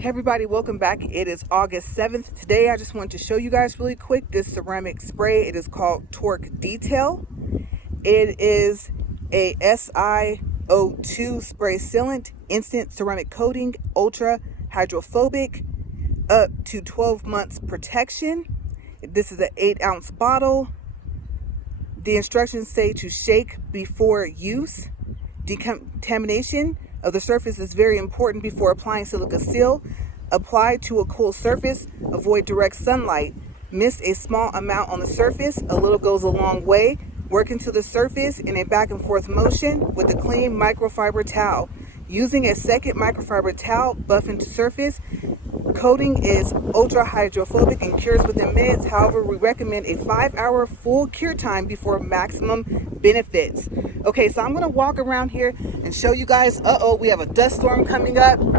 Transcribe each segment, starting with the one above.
Hey everybody, welcome back. It is August 7th. Today I just wanted to show you guys really quick this ceramic spray. It is called Torque Detail. It is a SiO2 spray sealant, instant ceramic coating, ultra hydrophobic, up to 12 months protection. This is an 8-ounce bottle. The instructions say to shake before use. Decontamination of the surface is very important before applying silica seal. Apply to a cool surface. Avoid direct sunlight. Mist a small amount on the surface. A little goes a long way. Work into the surface in a back and forth motion with a clean microfiber towel. Using a second microfiber towel, buff into surface. Coating is ultra hydrophobic and cures within minutes. However, we recommend a 5-hour full cure time before maximum benefits. Okay, so I'm gonna walk around here and show you guys. We have a dust storm coming up. All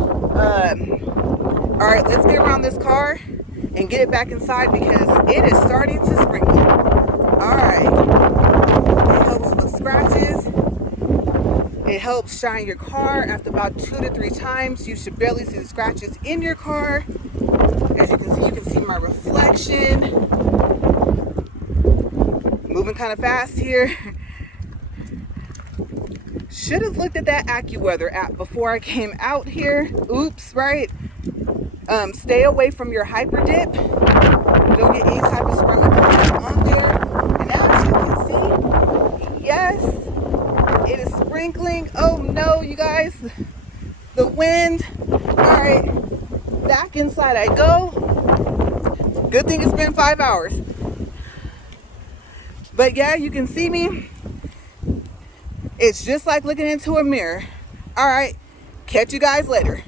right, let's get around this car and get it back inside because it is starting to sprinkle. All right, it helps with scratches. It helps shine your car. After about 2 to 3 times, you should barely see the scratches in your car. As you can see my reflection. Moving kind of fast here. Should have looked at that AccuWeather app before I came out here. Oops, right? Stay away from your hyper dip. Don't get any type of ceramic on there. And as you can see, yes, it is sprinkling. Oh no, you guys, the wind. All right, back inside I go. Good thing it's been 5 hours. But yeah, you can see me. It's just like looking into a mirror. All right, catch you guys later.